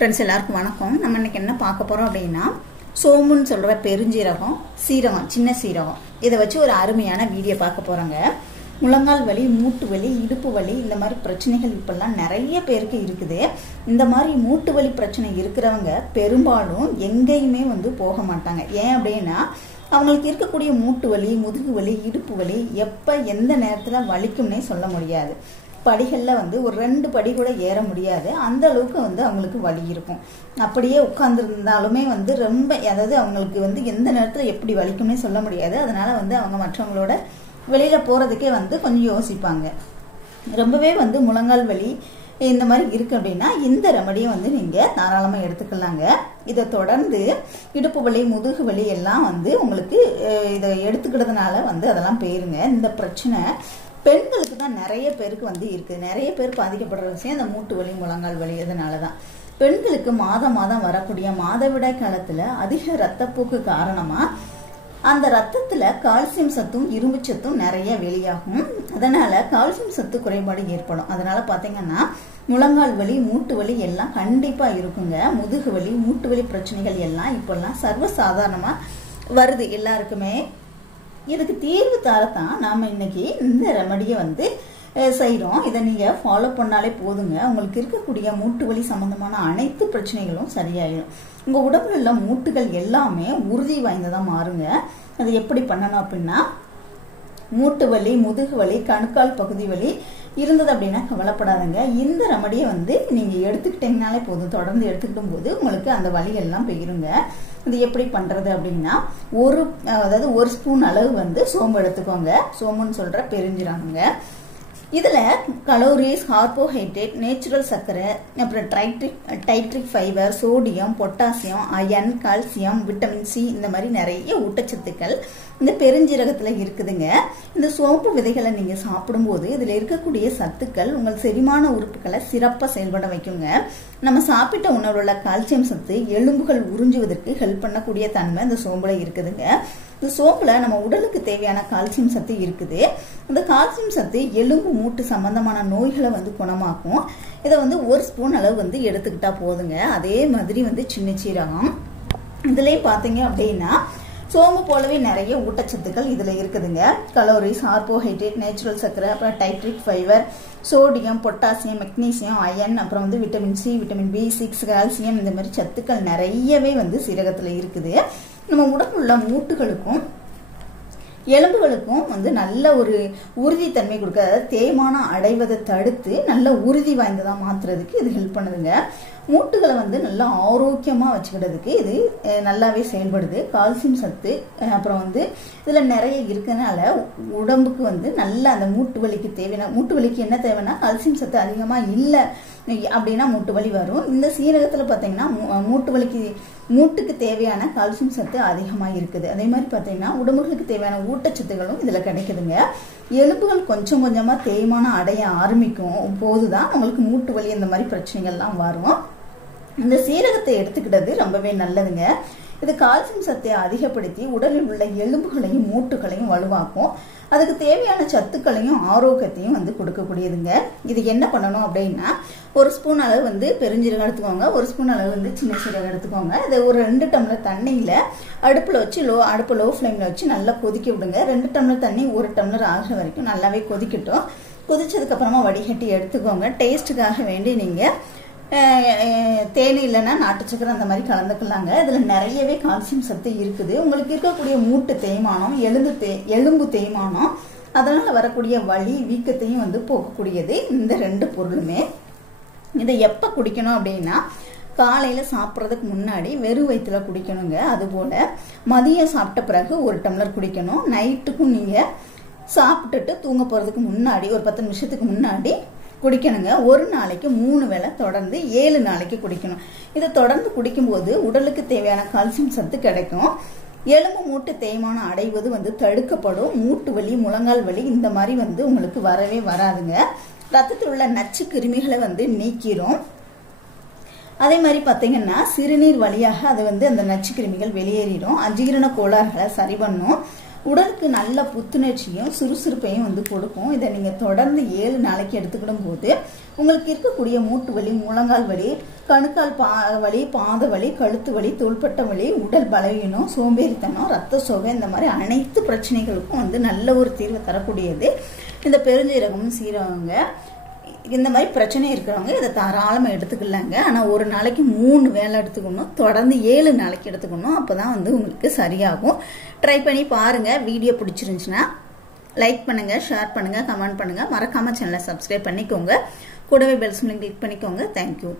Friends எல்லாருக்கும் வணக்கம். நம்ம இன்னைக்கு என்ன பார்க்க போறோம் அப்படின்னா, சோம்புன்னு சொல்ற பெருஞ்சீரகம், சீரகம், சின்ன சீரகம், இதை வச்சு ஒரு அருமையான வீடியோ பார்க்க போறோங்க. முழங்கால் வலி, மூட்டு வலி, இடுப்பு வலி, இந்த மாதிரி பிரச்சனைகள் இப்பெல்லாம் நிறைய பேருக்கு இருக்குது. இந்த மாதிரி மூட்டு வலி பிரச்சனை இருக்கிறவங்க பெரும்பாலும் எங்கேயுமே போக மாட்டாங்க. ஏன் அப்படின்னா, அவங்களுக்கு இருக்கக்கூடிய மூட்டு வலி, முதுகு வலி, இடுப்பு வலி எப்போ எந்த நேரத்தில் வலிக்கும்னே சொல்ல முடியாது. படிகளில் ஒரு 2 படி கூட ஏற முடியாது, அந்த அளவுக்கு அவங்களுக்கு வலி இருக்கும். அப்படியே உட்கார்ந்துருந்தாலுமே ரொம்ப, அதாவது அவங்களுக்கு எந்த நேரத்தில் எப்படி வலிக்கும்னே சொல்ல முடியாது. அதனால அவங்க மற்றவங்களோட வெளியில போறதுக்கே கொஞ்சம் யோசிப்பாங்க. ரொம்பவே முழங்கால் வலி இந்த மாதிரி இருக்கு அப்படின்னா இந்த ரெமடியை நீங்க தாராளமா எடுத்துக்கலாங்க. இதை தொடர்ந்து இடுப்பு வலி, முதுகு வலி எல்லாம் உங்களுக்கு இதை எடுத்துக்கிறதுனால அதெல்லாம் போயிருங்க. இந்த பிரச்சனை பெண்களுக்கு தான் நிறைய பேருக்கு இருக்குது. நிறைய பேர் பாதிக்கப்படுற விஷயம் இந்த மூட்டு வலி, முழங்கால் வலி. இதனாலதான் பெண்களுக்கு மாதம் வரக்கூடிய மாதவிடாய் காலத்துல அதிக ரத்தப்போக்கு காரணமா அந்த ரத்தத்துல கால்சியம் சத்தும் இரும்பு சத்தும் நிறைய வெளியாகும். அதனால கால்சியம் சத்து குறைபாடு ஏற்படும். அதனால பாத்தீங்கன்னா முழங்கால் வலி, மூட்டு வலி எல்லாம் கண்டிப்பா இருக்குங்க. முதுகு வலி, மூட்டு வலி பிரச்சனைகள் எல்லாம் இப்பெல்லாம் சர்வசாதாரணமா வருது எல்லாருக்குமே. இதுக்கு தீர்வு தரத்தான் நாம இன்னைக்கு இந்த ரெமடியை செய்யறோம். இதை நீங்க ஃபாலோ பண்ணாலே போதுங்க. உங்களுக்கு இருக்கக்கூடிய மூட்டு வலி சம்பந்தமான அனைத்து பிரச்சனைகளும் சரியாயிடும். உங்க உடம்புல உள்ள மூட்டுகள் எல்லாமே உறுதி வாய்ந்ததா மாறுங்க. அது எப்படி பண்ணணும் அப்படின்னா, மூட்டு வலி, முதுகு வலி, கணுக்கால் பகுதி வலி இருந்தது அப்படின்னா கவலைப்படாதுங்க. இந்த ரெமடியை நீங்க எடுத்துக்கிட்டீங்கனாலே போதும். தொடர்ந்து எடுத்துக்கிட்டும் போது உங்களுக்கு அந்த வலி எல்லாம் போயிருங்க. இது எப்படி பண்றது அப்படின்னா, ஒரு ஸ்பூன் அளவு சோம்பு எடுத்துக்கோங்க. சோம்புன்னு சொல்ற பெருஞ்சீரகங்க. இதுல கலோரிஸ், கார்போஹைட்ரேட், நேச்சுரல் சர்க்கரை, அப்புறம் dietary fibre, sodium, potassium, iron, calcium, vitamin C, இந்த மாதிரி நிறைய ஊட்டச்சத்துக்கள் இந்த பெருஞ்சீரகத்துல இருக்குதுங்க. இந்த சோம்பு விதைகளை நீங்க சாப்பிடும்போது இதுல இருக்கக்கூடிய சத்துக்கள் உங்கள் செரிமான உறுப்புகளை சிறப்பா செயல்பட வைக்குங்க. நம்ம சாப்பிட்ட உணவுல கால்சியம் சத்து எலும்புகள் உறிஞ்சுவதற்கு ஹெல்ப் பண்ணக்கூடிய தன்மை இந்த சோம்புல இருக்குதுங்க. இந்த சோம்புல நம்ம உடலுக்கு தேவையான கால்சியம் சத்து இருக்குது. இந்த கால்சியம் சத்து எலும்பு, மூட்டு சம்பந்தமான நோய்களை குணமாக்கும். இதை ஒரு ஸ்பூன் அளவு எடுத்துக்கிட்டா போதுங்க. அதே மாதிரி சின்ன சீரகம், இதுலயும் பாத்தீங்க அப்படின்னா சோம்பு போலவே நிறைய ஊட்டச்சத்துக்கள் இதுல இருக்குதுங்க. கலோரிஸ், கார்போஹைட்ரேட், நேச்சுரல் சர்க்கரை, அப்புறம் dietary fibre, sodium, potassium, magnesium, iron, அப்புறம் vitamin C, vitamin B6, calcium, இந்த மாதிரி சத்துக்கள் நிறையவே சீரகத்துல இருக்குது. நம்ம உடம்புல உள்ள மூட்டுகளுக்கும் எலும்புகளுக்கும் நல்ல ஒரு உறுதித்தன்மை கொடுக்க, அதாவது தேய்மானம் அடைவதை தடுத்து நல்ல உறுதி வாய்ந்ததா மாத்துறதுக்கு இது ஹெல்ப் பண்ணுதுங்க. மூட்டுகளை நல்லா ஆரோக்கியமா வச்சுக்கிறதுக்கு இது நல்லாவே செயல்படுது. கால்சியம் சத்து அப்புறம் இதுல நிறைய இருக்கனால உடம்புக்கு நல்ல அந்த மூட்டு வலிக்கு தேவையான, மூட்டு வலிக்கு என்ன தேவைன்னா கால்சியம் சத்து அதிகமா இல்லை அப்படின்னா மூட்டு வலி வரும். இந்த சீரகத்துல பாத்தீங்கன்னா மூட்டுக்கு தேவையான கால்சியம் சத்து அதிகமா இருக்குது. அதே மாதிரி பாத்தீங்கன்னா உடம்புகளுக்கு தேவையான ஊட்டச்சத்துகளும் இதுல கிடைக்குதுங்க. எலும்புகள் கொஞ்சம் கொஞ்சமா தேய்மானம் அடைய ஆரம்பிக்கும் போதுதான் உங்களுக்கு மூட்டு வலி இந்த மாதிரி பிரச்சனைகள்லாம் வரும். இந்த சீரகத்தை எடுத்துக்கிட்டது ரொம்பவே நல்லதுங்க. இது கால்சியம் சத்தை அதிகப்படுத்தி உடலில் உள்ள எலும்புகளையும் மூட்டுகளையும் வலுவாக்கும். அதுக்கு தேவையான சத்துக்களையும் ஆரோக்கியத்தையும் கொடுக்கக்கூடியதுங்க. இது என்ன பண்ணணும் அப்படின்னா, ஒரு ஸ்பூன் அளவு பெருஞ்சீரகம் எடுத்துக்கோங்க. ஒரு ஸ்பூன் அளவு சின்ன சீரகம் எடுத்துக்கோங்க. இதை ஒரு 2 டம்ளர் தண்ணியில அடுப்புல வச்சு லோ ஃப்ளேம்ல வச்சு நல்லா கொதிக்க விடுங்க. 2 டம்ளர் தண்ணி 1 டம்ளர் ஆகிற வரைக்கும் நல்லாவே கொதிக்கட்டும். கொதிச்சதுக்கு அப்புறமா வடிகட்டி எடுத்துக்கோங்க. டேஸ்ட்டுக்காக வேண்டி நீங்க தேன் இல்லைன்னா நாட்டு சக்கரை அந்த மாதிரி கலந்துக்கலாங்க. இதுல நிறையவே கால்சியம் சத்து இருக்குது. உங்களுக்கு இருக்கக்கூடிய மூட்டு தேய்மானம், எலும்பு தேய்மானம், அதனால வரக்கூடிய வலி, வீக்கத்தையும் போக்கக்கூடியது இந்த 2 பொருளுமே. இதை எப்ப குடிக்கணும் அப்படின்னா, காலையில சாப்பிட்றதுக்கு முன்னாடி வெறும் வயிற்றுல குடிக்கணுங்க. அதுபோல மதியம் சாப்பிட்ட பிறகு 1 டம்ளர் குடிக்கணும். நைட்டுக்கும் நீங்க சாப்பிட்டுட்டு தூங்க போறதுக்கு முன்னாடி ஒரு 10 நிமிஷத்துக்கு முன்னாடி குடிக்கணுங்க. ஒரு நாளைக்கு 3 வேளை தொடர்ந்து 7 நாளைக்கு குடிக்கணும். இதை தொடர்ந்து குடிக்கும்போது உடலுக்கு தேவையான கால்சியம் சத்து கிடைக்கும். எலும்பு மூட்டு தேய்மானம் அடைவது தடுக்கப்படும். மூட்டு வலி, முழங்கால் வலி இந்த மாதிரி உங்களுக்கு வரவே வராதுங்க. ரத்தத்தில் உள்ள நச்சு கிருமிகளை நீக்கிரும். அதே மாதிரி பாத்தீங்கன்னா சிறுநீர் வழியாக அது அந்த நச்சு கிருமிகள் வெளியேறிடும். அஜீரண கோளாறுகளை சரி பண்ணும். உடலுக்கு நல்ல புத்துணர்ச்சியும் சுறுசுறுப்பையும் வந்து கொடுக்கும். இதை நீங்கள் தொடர்ந்து 7 நாளைக்கு எடுத்துக்கிடும் போது உங்களுக்கு இருக்கக்கூடிய மூட்டு வலி, முழங்கால் வலி, கணுக்கால் வலி, பாத வலி, கழுத்து வலி, தோள்பட்ட வலி, உடல் பலவீனம், சோம்பேறித்தனம், ரத்த சோகை, இந்த மாதிரி அனைத்து பிரச்சனைகளுக்கும் வந்து நல்ல ஒரு தீர்வு தரக்கூடியது இந்த பெருஞ்சீரகம், சீரகங்க. இந்த மாதிரி பிரச்சனை இருக்கிறவங்க இதை தாராளமாக எடுத்துக்கலாங்க. ஆனால் ஒரு நாளைக்கு 3 வேளை எடுத்துக்கணும், தொடர்ந்து 7 நாளைக்கு எடுத்துக்கணும். அப்போ தான் வந்து உங்களுக்கு சரியாகும். ட்ரை பண்ணி பாருங்கள். வீடியோ பிடிச்சிருந்துச்சுன்னா லைக் பண்ணுங்கள், ஷேர் பண்ணுங்கள், கமெண்ட் பண்ணுங்கள். மறக்காமல் சேனலை சப்ஸ்கிரைப் பண்ணிக்கோங்க. கூடவே பெல் சிம்லையும் கிளிக் பண்ணிக்கோங்க. தேங்க்யூ.